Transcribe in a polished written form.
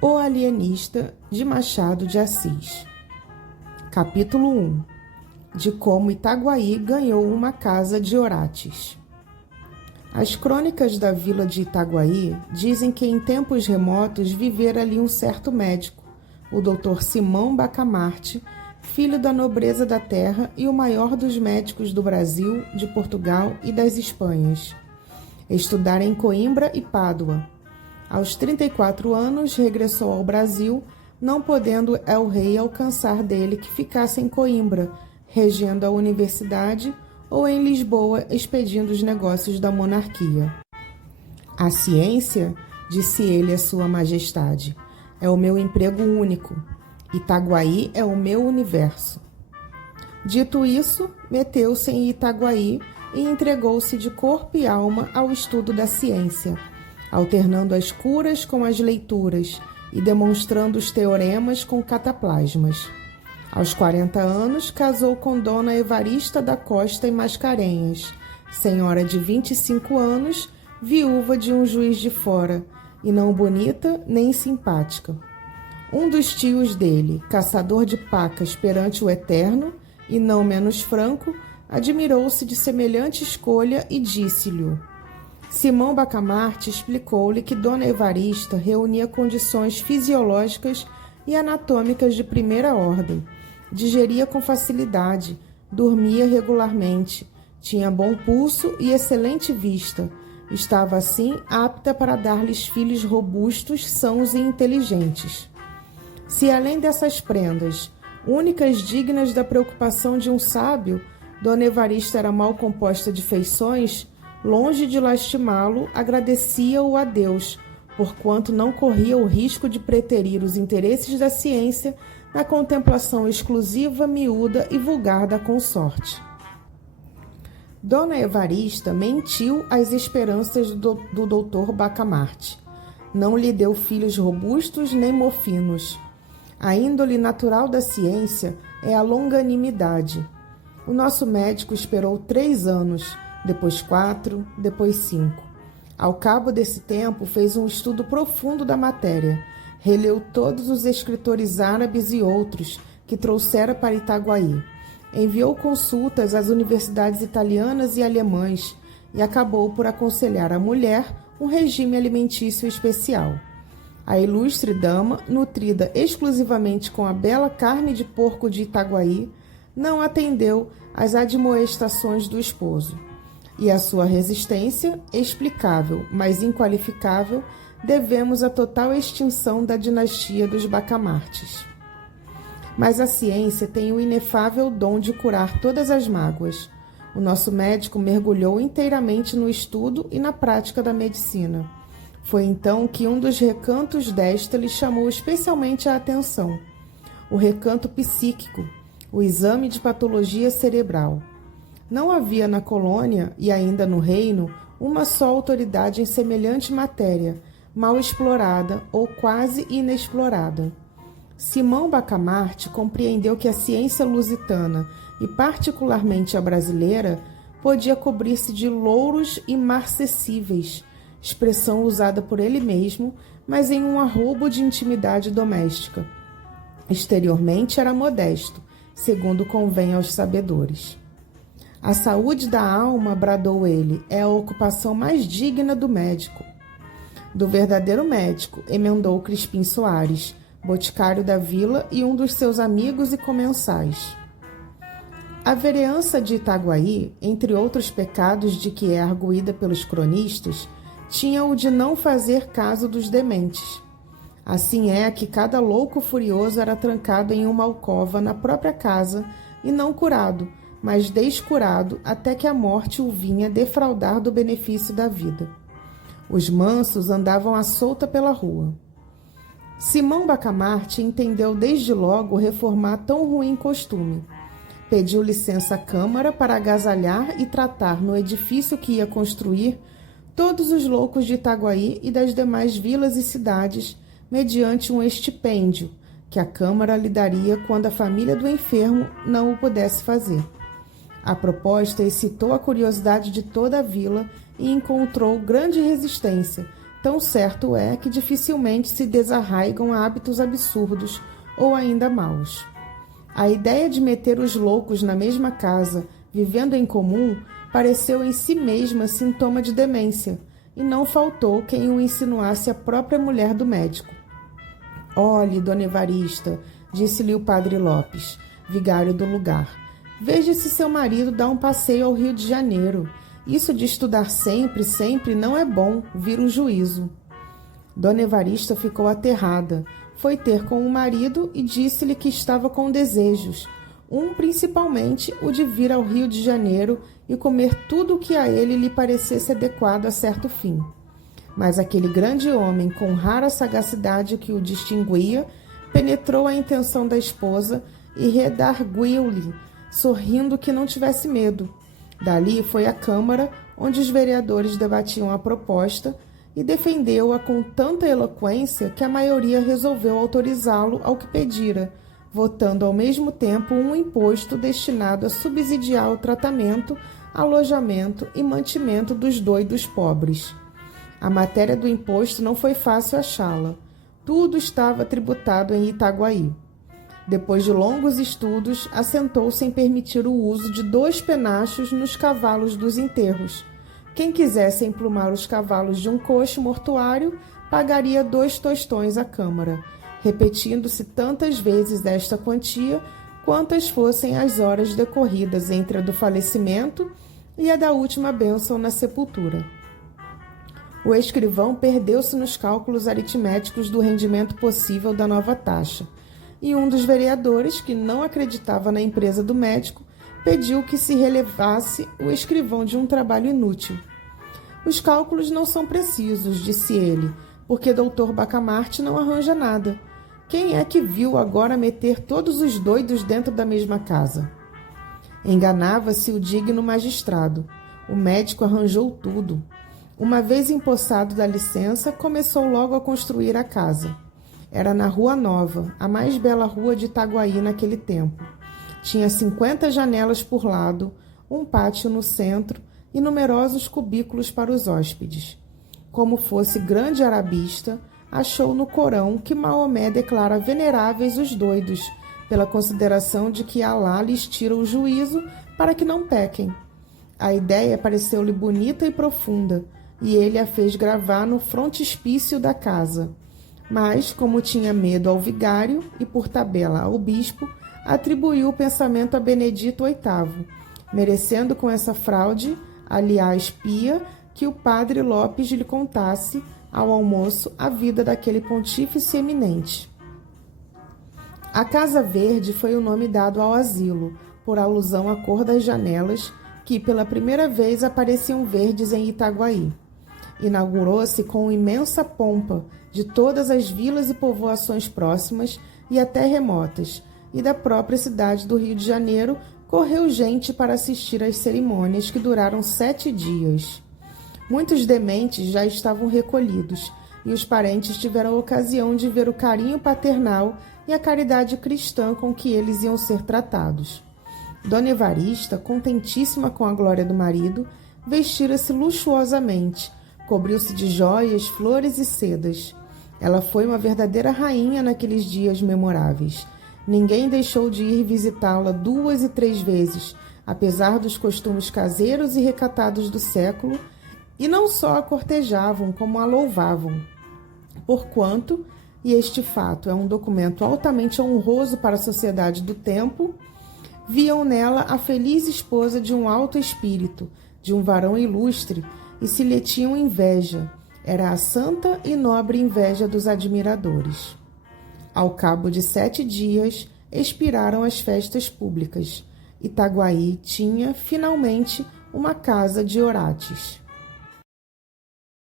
O Alienista, de Machado de Assis. Capítulo 1. De como Itaguaí ganhou uma casa de Orates. As crônicas da vila de Itaguaí dizem que em tempos remotos vivera ali um certo médico, o Dr. Simão Bacamarte, filho da nobreza da terra e o maior dos médicos do Brasil, de Portugal e das Espanhas. Estudara em Coimbra e Pádua. Aos 34 anos, regressou ao Brasil, não podendo el-rei alcançar dele que ficasse em Coimbra, regendo a universidade, ou em Lisboa, expedindo os negócios da monarquia. A ciência, disse ele a sua majestade, é o meu emprego único. Itaguaí é o meu universo. Dito isso, meteu-se em Itaguaí e entregou-se de corpo e alma ao estudo da ciência, alternando as curas com as leituras e demonstrando os teoremas com cataplasmas. Aos 40 anos, casou com Dona Evarista da Costa e Mascarenhas, senhora de 25 anos, viúva de um juiz de fora, e não bonita nem simpática. Um dos tios dele, caçador de pacas perante o Eterno, e não menos franco, admirou-se de semelhante escolha e disse-lhe: Simão Bacamarte explicou-lhe que Dona Evarista reunia condições fisiológicas e anatômicas de primeira ordem, digeria com facilidade, dormia regularmente, tinha bom pulso e excelente vista, estava assim apta para dar-lhes filhos robustos, sãos e inteligentes. Se além dessas prendas, únicas dignas da preocupação de um sábio, Dona Evarista era mal composta de feições, longe de lastimá-lo, agradecia-o a Deus, porquanto não corria o risco de preterir os interesses da ciência na contemplação exclusiva, miúda e vulgar da consorte. Dona Evarista mentiu às esperanças do doutor Bacamarte. Não lhe deu filhos robustos nem mofinos. A índole natural da ciência é a longanimidade. O nosso médico esperou 3 anos, depois 4, depois 5. Ao cabo desse tempo, fez um estudo profundo da matéria, releu todos os escritores árabes e outros que trouxera para Itaguaí, enviou consultas às universidades italianas e alemãs e acabou por aconselhar à mulher um regime alimentício especial. A ilustre dama, nutrida exclusivamente com a bela carne de porco de Itaguaí, não atendeu às admoestações do esposo. E a sua resistência, explicável, mas inqualificável, devemos à total extinção da dinastia dos Bacamartes. Mas a ciência tem o inefável dom de curar todas as mágoas. O nosso médico mergulhou inteiramente no estudo e na prática da medicina. Foi então que um dos recantos desta lhe chamou especialmente a atenção: o recanto psíquico, o exame de patologia cerebral. Não havia na colônia, e ainda no reino, uma só autoridade em semelhante matéria, mal explorada ou quase inexplorada. Simão Bacamarte compreendeu que a ciência lusitana, e particularmente a brasileira, podia cobrir-se de louros imarcessíveis, expressão usada por ele mesmo, mas em um arrobo de intimidade doméstica. Exteriormente era modesto, segundo convém aos sabedores. A saúde da alma, bradou ele, é a ocupação mais digna do médico. Do verdadeiro médico, emendou Crispim Soares, boticário da vila e um dos seus amigos e comensais. A vereança de Itaguaí, entre outros pecados de que é arguída pelos cronistas, tinha o de não fazer caso dos dementes. Assim é que cada louco furioso era trancado em uma alcova na própria casa e não curado, mas descurado até que a morte o vinha defraudar do benefício da vida. Os mansos andavam à solta pela rua. Simão Bacamarte entendeu desde logo reformar tão ruim costume. Pediu licença à Câmara para agasalhar e tratar no edifício que ia construir todos os loucos de Itaguaí e das demais vilas e cidades, mediante um estipêndio que a Câmara lhe daria quando a família do enfermo não o pudesse fazer. A proposta excitou a curiosidade de toda a vila e encontrou grande resistência, Tão certo é que dificilmente se desarraigam hábitos absurdos ou ainda maus. A ideia de meter os loucos na mesma casa, vivendo em comum, pareceu em si mesma sintoma de demência, e não faltou quem o insinuasse à própria mulher do médico. Olhe, dona Evarista, disse-lhe o padre Lopes, vigário do lugar, veja se seu marido dá um passeio ao Rio de Janeiro. Isso de estudar sempre, sempre não é bom, vira o juízo. Dona Evarista ficou aterrada. Foi ter com o marido e disse-lhe que estava com desejos, principalmente o de vir ao Rio de Janeiro e comer tudo o que a ele lhe parecesse adequado a certo fim. Mas aquele grande homem, com rara sagacidade que o distinguia, penetrou a intenção da esposa e redarguiu-lhe, sorrindo que não tivesse medo. Dali foi à Câmara, onde os vereadores debatiam a proposta, e defendeu-a com tanta eloquência que a maioria resolveu autorizá-lo ao que pedira, votando ao mesmo tempo um imposto destinado a subsidiar o tratamento, alojamento e mantimento dos doidos pobres. A matéria do imposto não foi fácil achá-la. Tudo estava tributado em Itaguaí. Depois de longos estudos, assentou-se em permitir o uso de 2 penachos nos cavalos dos enterros. Quem quisesse emplumar os cavalos de um coche mortuário pagaria 2 tostões à Câmara, repetindo-se tantas vezes esta quantia quantas fossem as horas decorridas entre a do falecimento e a da última bênção na sepultura. O escrivão perdeu-se nos cálculos aritméticos do rendimento possível da nova taxa, e um dos vereadores, que não acreditava na empresa do médico, pediu que se relevasse o escrivão de um trabalho inútil. Os cálculos não são precisos, disse ele, porque Dr. Bacamarte não arranja nada. Quem é que viu agora meter todos os doidos dentro da mesma casa? Enganava-se o digno magistrado. O médico arranjou tudo. Uma vez empossado da licença, começou logo a construir a casa. Era na Rua Nova, a mais bela rua de Itaguaí naquele tempo. Tinha 50 janelas por lado, um pátio no centro e numerosos cubículos para os hóspedes. Como fosse grande arabista, achou no Corão que Maomé declara veneráveis os doidos, pela consideração de que Alá lhes tira o juízo para que não pequem. A ideia pareceu-lhe bonita e profunda, e ele a fez gravar no frontispício da casa. Mas, como tinha medo ao vigário e, por tabela, ao bispo, atribuiu o pensamento a Benedito VIII, merecendo com essa fraude, aliás pia, que o padre Lopes lhe contasse, ao almoço, a vida daquele pontífice eminente. A Casa Verde foi o nome dado ao asilo, por alusão à cor das janelas, que pela primeira vez apareciam verdes em Itaguaí. Inaugurou-se com imensa pompa de todas as vilas e povoações próximas e até remotas, e da própria cidade do Rio de Janeiro correu gente para assistir às cerimônias que duraram 7 dias. Muitos dementes já estavam recolhidos, e os parentes tiveram ocasião de ver o carinho paternal e a caridade cristã com que eles iam ser tratados. Dona Evarista, contentíssima com a glória do marido, vestira-se luxuosamente, cobriu-se de joias, flores e sedas. Ela foi uma verdadeira rainha naqueles dias memoráveis. Ninguém deixou de ir visitá-la 2 e 3 vezes, apesar dos costumes caseiros e recatados do século, e não só a cortejavam, como a louvavam. Porquanto, e este fato é um documento altamente honroso para a sociedade do tempo, viam nela a feliz esposa de um alto espírito, de um varão ilustre, e se lhe tinham inveja. Era a santa e nobre inveja dos admiradores. Ao cabo de 7 dias, expiraram as festas públicas. Itaguaí tinha, finalmente, uma casa de Orates.